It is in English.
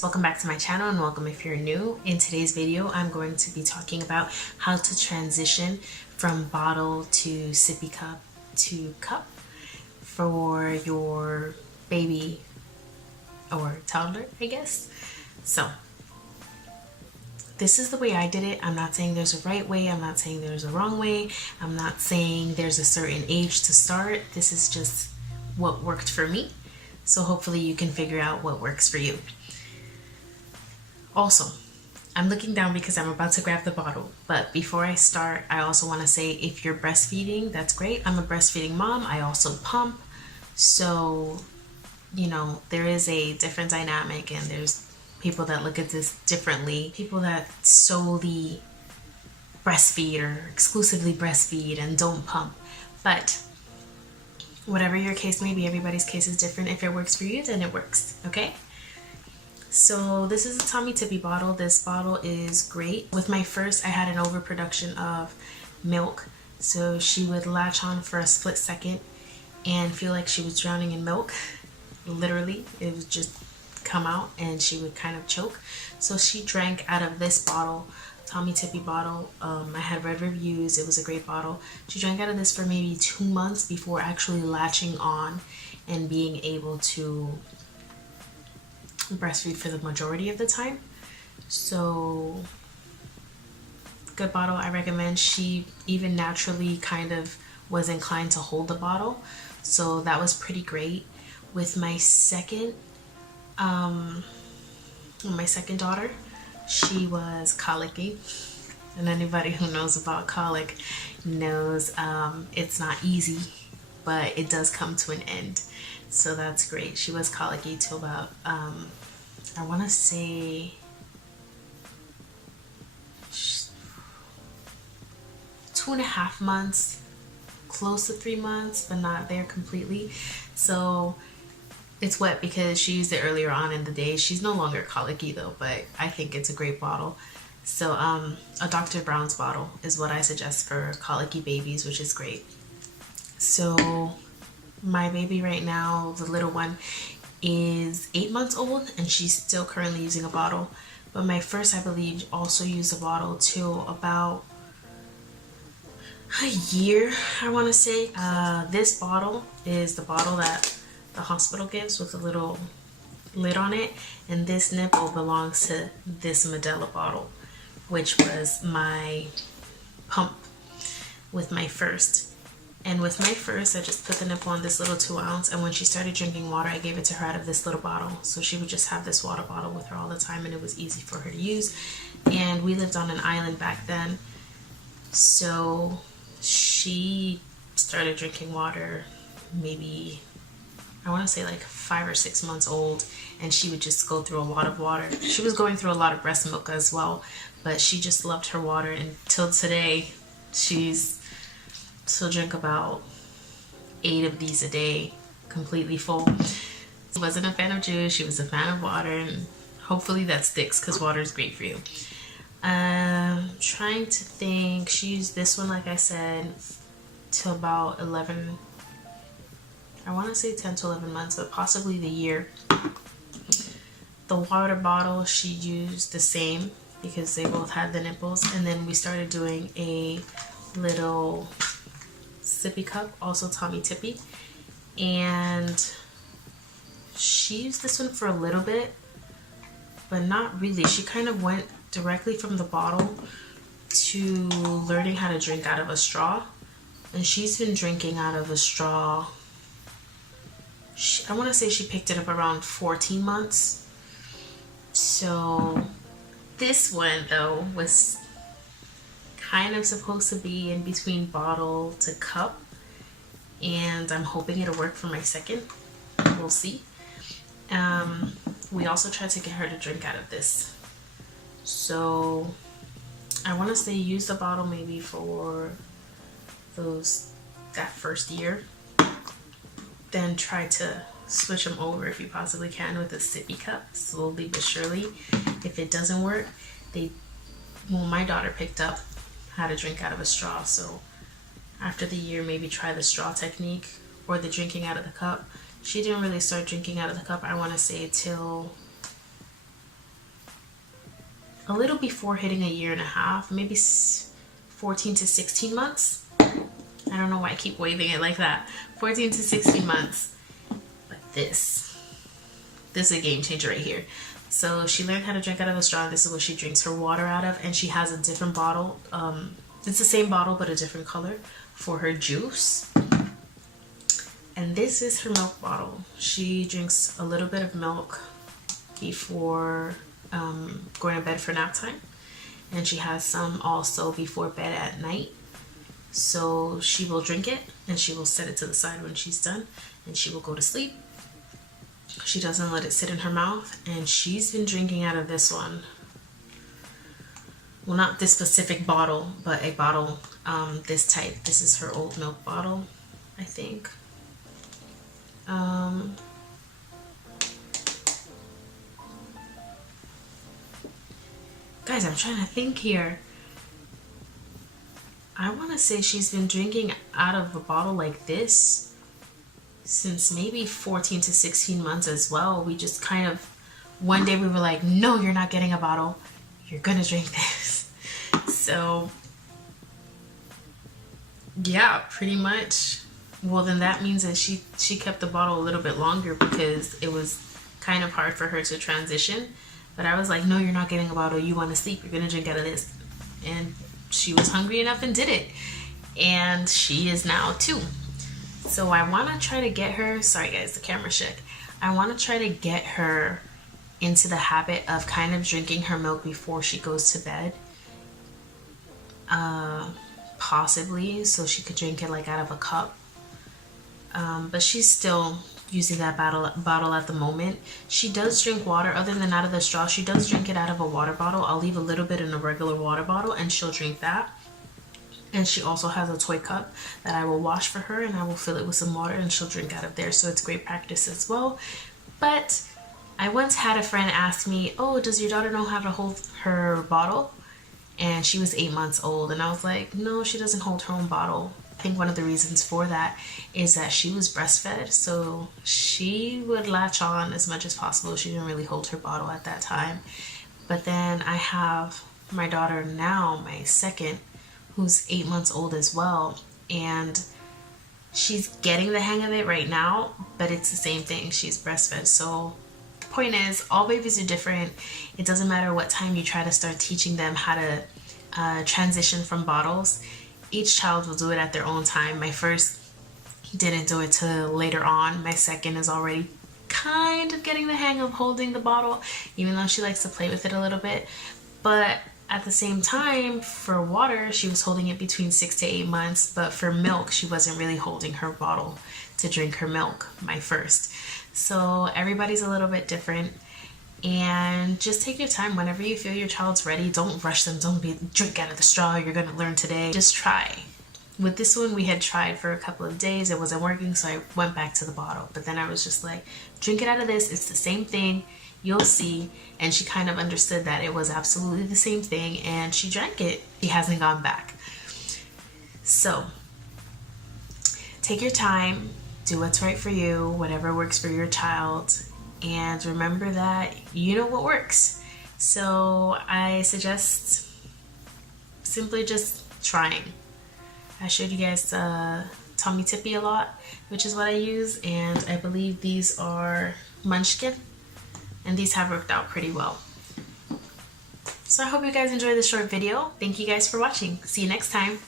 guys, welcome back to my channel and welcome if you're new. In today's video, I'm going to be talking about how to transition from bottle to sippy cup to cup for your baby or toddler, I guess. So this is the way I did it. I'm not saying there's a right way. I'm not saying there's a wrong way. I'm not saying there's a certain age to start. This is just what worked for me. So hopefully you can figure out what works for you. Also, I'm looking down because I'm about to grab the bottle. But before I start, I also want to say if you're breastfeeding, that's great. I'm a breastfeeding mom. I also pump. So, you know, there is a different dynamic and there's people that look at this differently. People that solely breastfeed or exclusively breastfeed and don't pump. But whatever your case may be, everybody's case is different. If it works for you, then it works, okay? So this is a Tommy Tippy bottle. This bottle is great. With my first, I had an overproduction of milk. So she would latch on for a split second and feel like she was drowning in milk. Literally, it would just come out and she would kind of choke. So she drank out of this bottle, Tommy Tippy bottle. I had read reviews. It was a great bottle. She drank out of this for maybe 2 months before actually latching on and being able to breastfeed for the majority of the time. So good bottle, I recommend. She even naturally kind of was inclined to hold the bottle, so that was pretty great. With my second daughter, she was colicky, and anybody who knows about colic knows it's not easy, but it does come to an end. So that's great. She was colicky till about I want to say 2.5 months, close to 3 months, but not there completely. So it's wet because she used it earlier on in the day. She's no longer colicky though, but I think it's a great bottle. So a Dr. Brown's bottle is what I suggest for colicky babies, which is great. So my baby right now, the little one, is 8 months old and she's still currently using a bottle. But my first, I believe, also used a bottle till about a year, I want to say. This bottle is the bottle that the hospital gives with a little lid on it, and this nipple belongs to this Medela bottle, which was my pump with my first. And with my first, I just put the nipple on this little 2 ounce, and when she started drinking water, I gave it to her out of this little bottle. So she would just have this water bottle with her all the time, and it was easy for her to use. And we lived on an island back then, so she started drinking water maybe, I want to say like 5 or 6 months old, and she would just go through a lot of water. She was going through a lot of breast milk as well, but she just loved her water, and till today she'll drink about 8 of these a day, completely full. She wasn't a fan of juice, she was a fan of water, and hopefully that sticks because water is great for you. Trying to think, she used this one, like I said, till about 11, I want to say 10 to 11 months, but possibly the year. The water bottle, she used the same because they both had the nipples. And then we started doing a little sippy cup, also Tommy Tippy, and she used this one for a little bit, but not really. She kind of went directly from the bottle to learning how to drink out of a straw, and she's been drinking out of a straw. I want to say she picked it up around 14 months. So this one though was kind of supposed to be in between bottle to cup, and I'm hoping it'll work for my second. We'll see. We also tried to get her to drink out of this, so I want to say use the bottle maybe for that first year, then try to switch them over if you possibly can with a sippy cup, slowly but surely. If it doesn't work, my daughter picked up how to drink out of a straw, so after the year, maybe try the straw technique or the drinking out of the cup. She didn't really start drinking out of the cup, I want to say, till a little before hitting 1.5 years, maybe 14 to 16 months. I don't know why I keep waving it like that. 14 to 16 months. But this is a game changer right here. So she learned how to drink out of a straw. This is what she drinks her water out of, and she has a different bottle. It's the same bottle but a different color for her juice. And this is her milk bottle. She drinks a little bit of milk before going to bed for nap time, and she has some also before bed at night. So she will drink it and she will set it to the side when she's done, and she will go to sleep. She doesn't let it sit in her mouth, and she's been drinking out of this one. Well, not this specific bottle, but a bottle this type. This is her old milk bottle, I think. Guys, I'm trying to think here. I want to say she's been drinking out of a bottle like this since maybe 14 to 16 months as well. We just kind of, one day we were like, no, you're not getting a bottle. You're gonna drink this. So yeah, pretty much. Well, then that means that she kept the bottle a little bit longer because it was kind of hard for her to transition. But I was like, no, you're not getting a bottle. You want to sleep. You're going to drink out of this. And she was hungry enough and did it. And she is now 2. So I want to try to get her, sorry guys, the camera shook. I want to try to get her into the habit of kind of drinking her milk before she goes to bed. Possibly, so she could drink it like out of a cup. But she's still using that bottle at the moment. She does drink water other than out of the straw. She does drink it out of a water bottle. I'll leave a little bit in a regular water bottle and she'll drink that. And she also has a toy cup that I will wash for her, and I will fill it with some water and she'll drink out of there. So it's great practice as well. But I once had a friend ask me, oh, does your daughter know how to hold her bottle? And she was 8 months old, and I was like, no, she doesn't hold her own bottle. I think one of the reasons for that is that she was breastfed, so she would latch on as much as possible. She didn't really hold her bottle at that time. But then I have my daughter now, my second, who's 8 months old as well, and she's getting the hang of it right now, but it's the same thing. She's breastfed. So the point is, all babies are different. It doesn't matter what time you try to start teaching them how to transition from bottles. Each child will do it at their own time. My first didn't do it till later on. My second is already kind of getting the hang of holding the bottle, even though she likes to play with it a little bit. But at the same time, for water, she was holding it between 6 to 8 months. But for milk, she wasn't really holding her bottle to drink her milk, my first. So everybody's a little bit different. And just take your time. Whenever you feel your child's ready, don't rush them. Don't drink out of the straw. You're going to learn today. Just try. With this one, we had tried for a couple of days. It wasn't working, so I went back to the bottle. But then I was just like, drink it out of this. It's the same thing. You'll see. And she kind of understood that it was absolutely the same thing, and she drank it. She hasn't gone back. So take your time. Do what's right for you. Whatever works for your child. And remember that you know what works. So I suggest simply just trying. I showed you guys Tummy Tippy a lot, which is what I use, and I believe these are Munchkin, and these have worked out pretty well. So I hope you guys enjoyed this short video. Thank you guys for watching. See you next time.